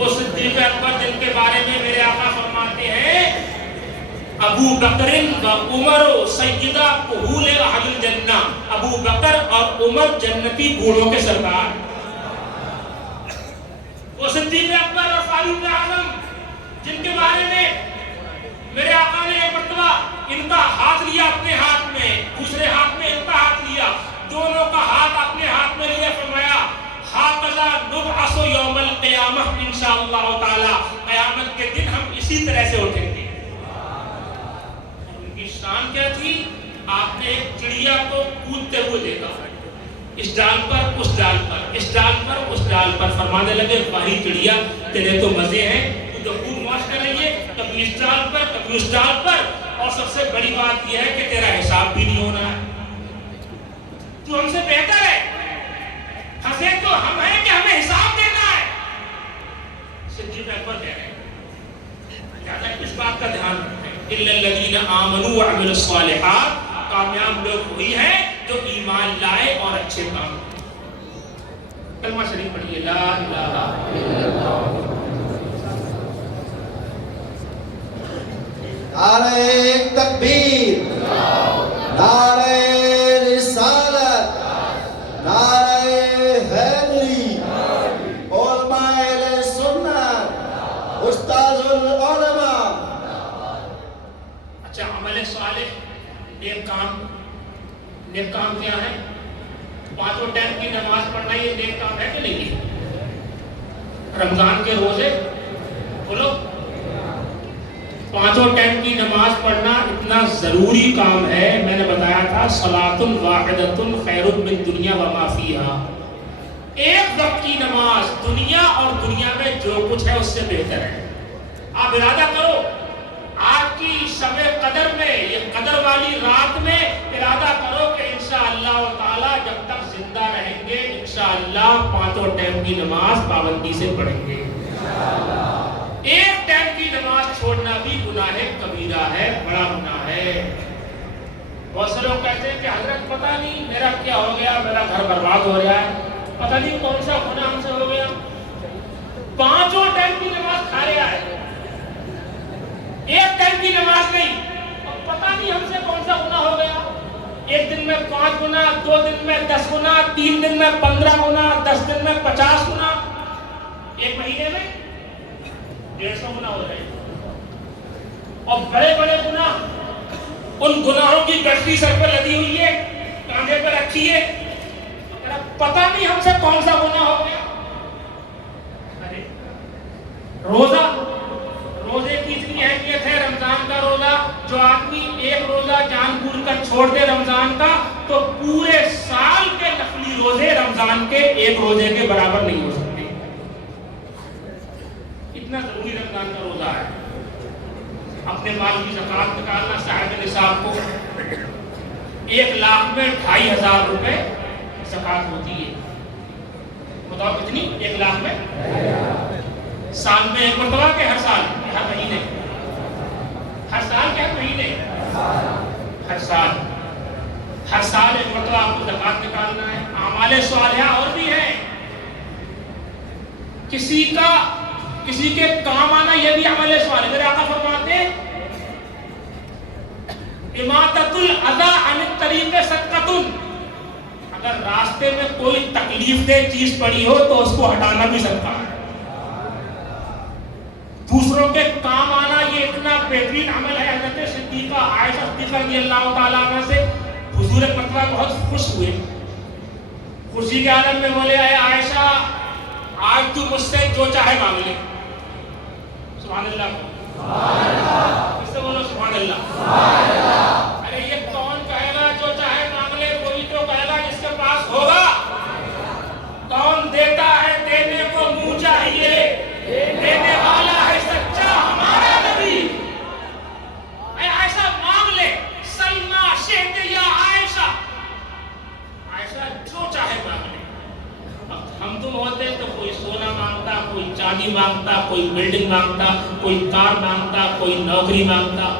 وہ صدیق اکبر جن کے بارے میں میرے آقا فرماتے ہیں ابو بکر و عمر سیدہ کہول اہل الجنہ، ابو بکر اور عمر جنتی بوڑھوں کے سردار۔ وہ صدیق اکبر اور فاروق اعظم جن کے بارے میں میرے آقا نے ایک مرتبہ ان کا ہاتھ لیا اپنے ہاتھ میں، دوسرے ہاتھ میں ان کا ہاتھ لیا، دونوں کا ہاتھ اپنے ہاتھ میں لیا، فرمایا ہاکذا نبعث یوم القیامہ انشاءاللہ تعالی، قیامت کے دن ہم اسی طرح سے اٹھیں گے۔ ان کی شان کیا تھی؟ آپ نے ایک چڑیا کو کودتے ہوئے دیکھا، اس ڈال پر اس ڈال پر، اس ڈال پر اس ڈال پر، فرمانے لگے واہی چڑیا تیرے تو مزے ہیں، تو خوب موج کر رہی ہے، کبھی اس ڈال پر کبھی اس ڈال پر، اور سب سے بڑی بات یہ ہے کہ تیرا حساب بھی نہیں ہو رہا ہے، تو ہم سے بہتر ہے، ہنسے تو ہم ہیں کہ ہمیں حساب دینا ہے۔ صدیق اکبر کہہ رہے ہیں لہذا اس بات کا دھیان رکھیں، الا الذین آمنوا وعملوا الصالحات، کامیاب لوگ وہی ہیں جو ایمان لائے اور اچھے کام کرے۔ کلمہ شریف پڑھیے، لا الہ الا اللہ۔ نعرہ تکبیر، نعرہ رسالت، نعرہ حیدری، علماء اہل سنت، استاذ العلماء۔ اچھا، عمل صالح، نیک کام کیا ہے؟ پانچوں ٹائم کی نماز پڑھنا یہ نیک کام ہے کہ نہیں؟ رمضان کے روزے بولو، پانچوں ٹائم کی نماز پڑھنا اتنا ضروری کام ہے، میں نے بتایا تھا صلاۃ واحدۃ خیر من دنیا وما فیہا، ایک وقت کی نماز دنیا اور دنیا میں جو کچھ ہے اس سے بہتر ہے۔ آپ ارادہ کرو آج کی شب قدر میں، یہ قدر والی رات میں ارادہ کرو کہ انشاءاللہ تعالی جب تک زندہ رہیں گے انشاءاللہ پانچوں ٹائم کی نماز پابندی سے پڑھیں گے۔ ایک ٹائم کی نماز چھوڑنا بھی گناہ کبیرہ ہے، بڑا گناہ ہے۔ بہت سے لوگ کہتے ہیں کہ حضرت پتہ نہیں میرا کیا ہو گیا، میرا گھر برباد ہو رہا ہے، پتہ نہیں کون سا گناہ ہم سے ہو گیا۔ پانچوں ٹائم کی نماز کھا رہا ہے، ایک ٹائم کی نماز نہیں، اور پتہ نہیں ہم سے کون سا گناہ ہو گیا۔ ایک دن میں 5 گنا، 2 دن میں 10 گنا، 3 دن میں 15 گنا، 10 دن میں 50 گنا، ایک مہینے میں 150 گنا ہو جائے۔ اور بڑے بڑے گناہ، ان گناہوں کی گٹری سر پہ لگی ہوئی ہے، کاندھے پہ رکھی ہے، پتہ نہیں ہم سے کون سا گناہ ہو گیا۔ روزے کی اتنی اہمیت ہے، رمضان کا روزہ جو آدمی ایک روزہ جان بوجھ کر چھوڑ دے رمضان کا، تو پورے سال کے نفلی روزے رمضان کے ایک روزے کے برابر نہیں ہو سکتے، اتنا ضروری رمضان کا روزہ ہے۔ اپنے مال کی زکات نکالنا، صاحب نصاب کو 1 لاکھ میں 2500 روپے زکات ہوتی ہے، بتاؤ کتنی؟ 1 لاکھ میں سال میں ایک مرتبہ کہ ہر سال، ہر مہینے، ہر سال کے ہر مہینے، ہر سال ایک مرتبہ آپ کو زکات نکالنا ہے۔ اعمال صالحہ اور بھی ہیں، کسی کے کام آنا یہ بھی عمل صالح۔ میرے آقا فرماتے ہیں اماطۃ الاذی عن الطریق صدقۃ، اگر راستے میں کوئی تکلیف دہ چیز پڑی ہو تو اس کو ہٹانا بھی صدقہ ہے۔ دوسروں کے کام آنا یہ اتنا بہترین عمل ہے۔ حضرت صدیقہ عائشہ صدیقہ رضی اللہ تعالیٰ عنہ سے حضور مرتبہ بہت خوش ہوئے، خوشی کے عالم میں بولے اے عائشہ آج تو مجھ سے جو چاہے مانگ لے۔ سبحان اللہ، اس سے بولو سبحان اللہ۔ ارے یہ کون کہے گا جو چاہے مانگ لے؟ کوئی تو کہے گا جس کے پاس ہوگا۔ کون دیتا ہے؟ دینے کو منہ چاہیے، دینے والا ہے سچا ہمارا نبی۔ اے عائشہ مانگ لے، سلما شہد یا عائشہ، عائشہ جو چاہے مانگ لے۔ ہم تم ہوتے تو کوئی سونا مانگتا، کوئی چاندی مانگتا، کوئی بلڈنگ مانگتا، کوئی کار مانگتا، کوئی نوکری مانگتا،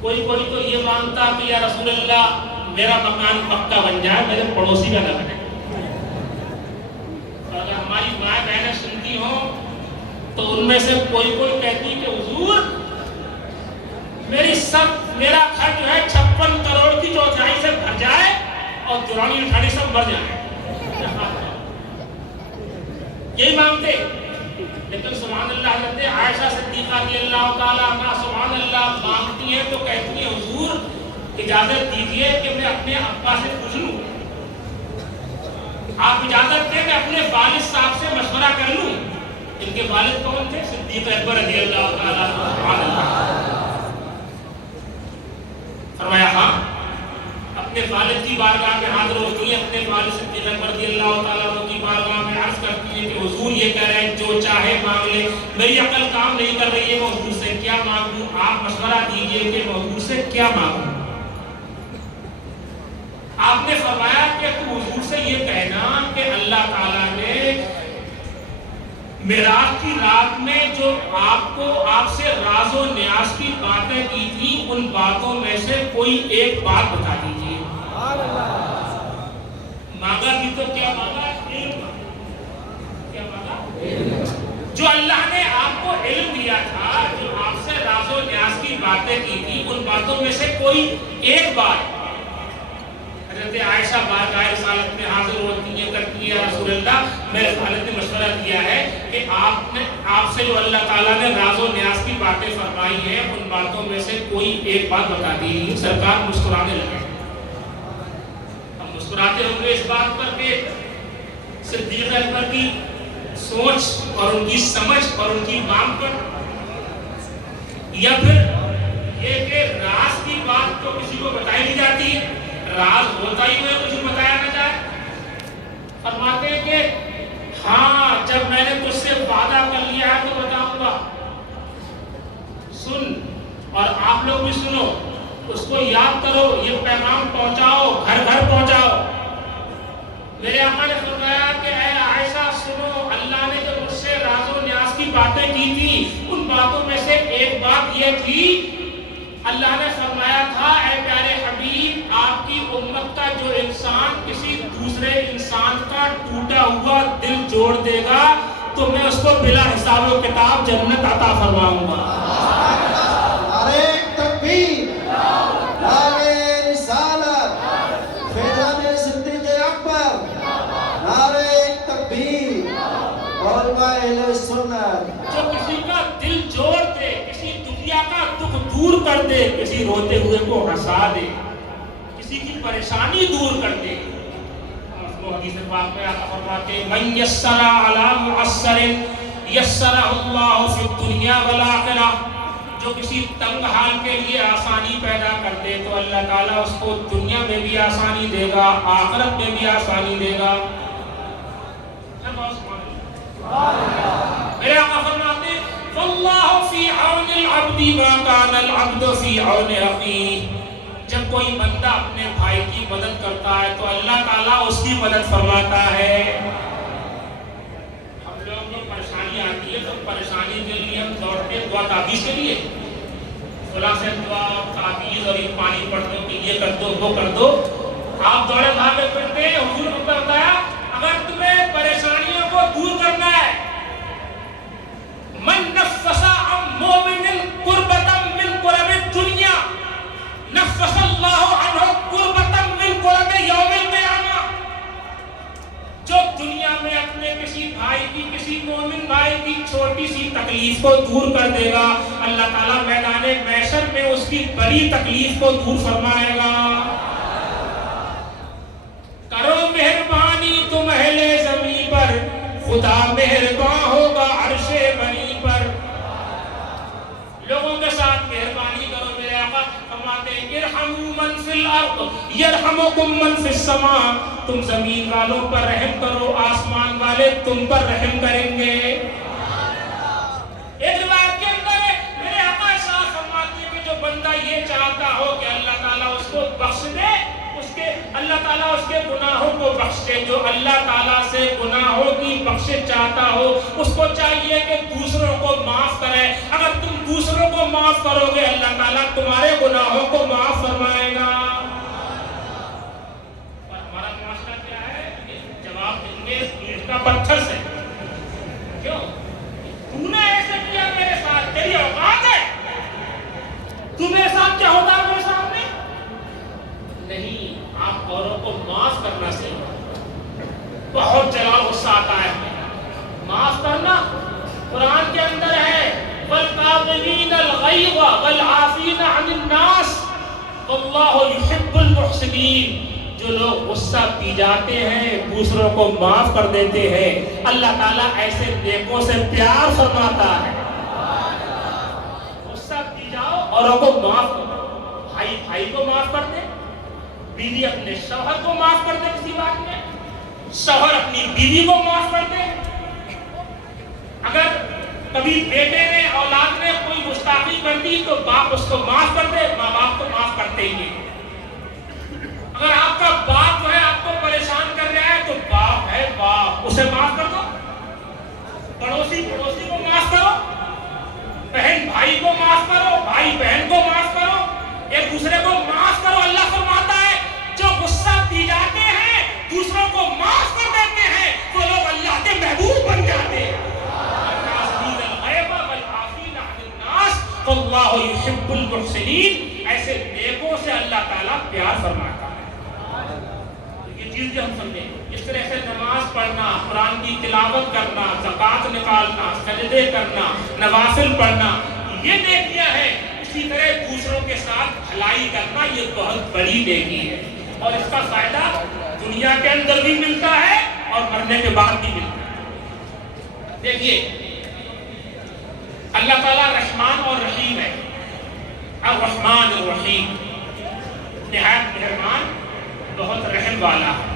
کوئی تو یہ مانگتا کہ یا رسول اللہ میرا مکان پکا بن جائے، میرے پڑوسی کا نہ بنے۔ اور اگر ہماری مائیں بہنیں سنتی ہوں تو ان میں سے کوئی کہتی کہ حضور میرا گھر جو ہے 56 کروڑ کی چوتھائی سے بھر جائے اور دورانی اٹھانی سب مر جائیں. یہی مانگتے. لیکن سبحان اللہ حضرت عائشہ صدیقہ رضی اللہ تعالیٰ عنہ سبحان اللہ مانگتی ہیں تو کہتی ہیں حضور اجازت دیجئے کہ میں اپنے ابا سے پوچھ لوں. آپ اجازت دیں میں اپنے والد صاحب سے مشورہ کر لوں. ان کے والد کون تھے؟ صدیق اکبر رضی اللہ تعالیٰ عنہ. فرمایا ہاں. اپنے والد کی بارگاہ میں حاضر ہوتی ہیں. اپنے والد صدیق اکبر رضی اللہ تعالیٰ عنہ کی بارگاہ میں عرض کرتی ہیں کہ حضور یہ کہہ رہے ہیں جو چاہے مانگ لے. میری عقل کام نہیں کر رہی ہے میں حضور سے کیا مانگوں. آپ مشورہ دیجئے کہ میں حضور سے کیا مانگوں. آپ نے فرمایا کہ تو حضور سے یہ کہنا کہ اللہ تعالیٰ نے معراج کی رات میں جو آپ سے راز و نیاز کی باتیں کی تھی ان باتوں میں سے کوئی ایک بات بتا دیجیے. مانگا بھی تو کیا مانگا؟ کیا مانگا؟ جو اللہ نے آپ کو علم دیا تھا جو آپ سے راز و نیاز کی باتیں کی تھی ان باتوں میں سے کوئی ایک بات. حضرت عائشہ بارگاہ رسالت میں حاضر ہوتی ہیں کرتی ہے رسول اللہ میرے والد نے مشورہ دیا ہے کہ آپ سے جو اللہ تعالیٰ نے راز و نیاز کی باتیں فرمائی ہیں ان باتوں میں سے کوئی ایک بات بتا دی. سرکار مسکرانے لگے. ہم مسکراتے ہوں گے اس بات پر کہ صدیق اکبر کی سوچ اور ان کی سمجھ اور ان کی مانگ پر, یا پھر یہ کہ راز کی بات تو کسی کو بتائی نہیں جاتی ہے, راز ہوتا ہی ہوئے کچھ بتایا نہ جائے. فرماتے ہیں کہ ہاں جب میں نے تجھ سے وعدہ کر لیا ہے تو بتاؤں گا. سن اور آپ لوگ بھی سنو, اس کو یاد کرو, یہ پیغام پہنچاؤ, گھر گھر پہنچاؤ. میرے آقا نے فرمایا کہ اے عائشہ سنو, اللہ نے جو مجھ سے راز و نیاز کی باتیں کی تھی ان باتوں میں سے ایک بات یہ تھی, اللہ نے فرمایا تھا اے پیارے حبیب آپ کی امت کا جو انسان کسی دوسرے انسان کا ٹوٹا ہوا دل جوڑ دے گا تو میں اس کو بلا حساب و کتاب جنت عطا فرماؤں گا. نعرہ تکبیر, نعرہ رسالت, فیضان صدیق اکبر, نعرہ تکبیر, علماء اہل سنت. جو کسی کا دل جوڑ دے, کسی دنیا کا دکھ دور کر دے, کسی روتے ہوئے کو ہنسا دے, کسی کی پریشانی دور کر دے. حدیث پاک میں آقا فرماتے ہیں من یسر علی معسر یسرہ اللہ فی الدنیا والآخرہ. جو کسی تنگ حال کے لیے آسانی پیدا کر دے تو اللہ تعالیٰ اس کو دنیا میں بھی آسانی دے گا, آخرت میں بھی آسانی دے گا. میرے آقا فرماتے ہیں واللہ فی عون العبد ما کان العبد فی عون اخیہ. جب کوئی بندہ اپنے بھائی کی مدد کرتا ہے تو اللہ تعالیٰ اس کی مدد فرماتا ہے. ہم لوگ کو پریشانی آتی ہے تو پریشانی کے لیے ہم دوڑتے دعا تعویذ کے لیے, فلاں سے دعا تعویذ اور یہ پانی پڑھ دو کہ یہ کر دو وہ کر دو. آپ دوڑے بھاگے پھرتے ہیں. حضور نے بتایا اگر تمہیں پریشانیوں کو دور کرنا ہے, من نفس عن مومن قربۃ من قرب الدنیا نفس اللہ عنہ قربۃ من قرب یوم القیامہ. جو دنیا میں اپنے کسی بھائی کی, کسی مومن بھائی کی چھوٹی سی تکلیف کو دور کر دے گا, اللہ تعالیٰ میدان محشر میں اس کی بڑی تکلیف کو دور فرمائے گا. کرو مہربانی تم اہل زمین پر, خدا مہربان ہوگا عرش بنی پر. لوگوں کے ساتھ مہربانی کرو. میرے آقا فرماتے ہیں ارحموا من فی الارض یرحمکم من فی السماء. تم زمین والوں پر رحم کرو, آسمان والے تم پر رحم کریں گے. ایک روایت کے اندر میرے آقا صاحب فرماتے ہیں کہ جو بندہ یہ چاہتا ہو کہ اللہ تعالیٰ اس کو بخش دے, اللہ تعالیٰ اس کے گناہوں کو بخش دے. جو اللہ تعالیٰ سے گناہوں کی بخشش چاہتا ہو اس کو چاہیے کہ دوسروں کو معاف کرے. اگر تم دوسروں کو معاف کرو گے اللہ تعالیٰ تمہارے گناہوں کو معاف فرمائے گا. اور ہمارا معاشرہ کیا ہے؟ جواب دیں گے اینٹ کا پتھر سے. کیوں؟ تو نے الغیظ والعافین عن الناس واللہ یحب المحسنین. جو لوگ غصہ پی جاتے ہیں دوسروں کو معاف کر دیتے ہیں اللہ تعالیٰ ایسے نیکوں سے پیار فرماتا ہے. غصہ پی جاؤ اوروں کو معاف کر دو. بھائی بھائی کو معاف کر دے, بیوی اپنے شوہر کو معاف کر دے کسی بات میں, شوہر اپنی بیوی کو معاف کر دے. اگر کبھی بیٹے نے اولاد نے کوئی گستاخی کر دی تو باپ اس کو معاف کر دے, ماں باپ کو معاف کرتے ہی نہیں. اگر آپ کا باپ جو ہے آپ کو پریشان کر رہا ہے تو باپ ہے باپ, اسے معاف کر دو. پڑوسی پڑوسی کو معاف کرو, بہن بھائی کو معاف کرو, بھائی بہن کو معاف کرو, ایک دوسرے کو معاف کرو. اللہ فرماتا ہے جو غصہ پی جاتے ہیں دوسروں کو معاف کر دیتے ہیں وہ لوگ اللہ کے محبوب بن جاتے ہیں. اللہ یحب المحسنین. ایسے نیکوں سے اللہ تعالیٰ پیار فرماتا ہے. یہ چیز جو ہم سمجھیں, اس طرح سے نماز پڑھنا, قرآن کی تلاوت کرنا, زکوٰۃ نکالنا, سجدے کرنا, نوافل پڑھنا, یہ نیکیاں ہیں. اسی طرح دوسروں کے ساتھ بھلائی کرنا یہ بہت بڑی نیکی ہے اور اس کا فائدہ دنیا کے اندر بھی ملتا ہے اور مرنے کے بعد بھی ملتا ہے. دیکھیے اللہ تعالیٰ رحمان اور رحیم ہے. الرحمن الرحیم, نہایت مہربان, بہت رحم والا ہے.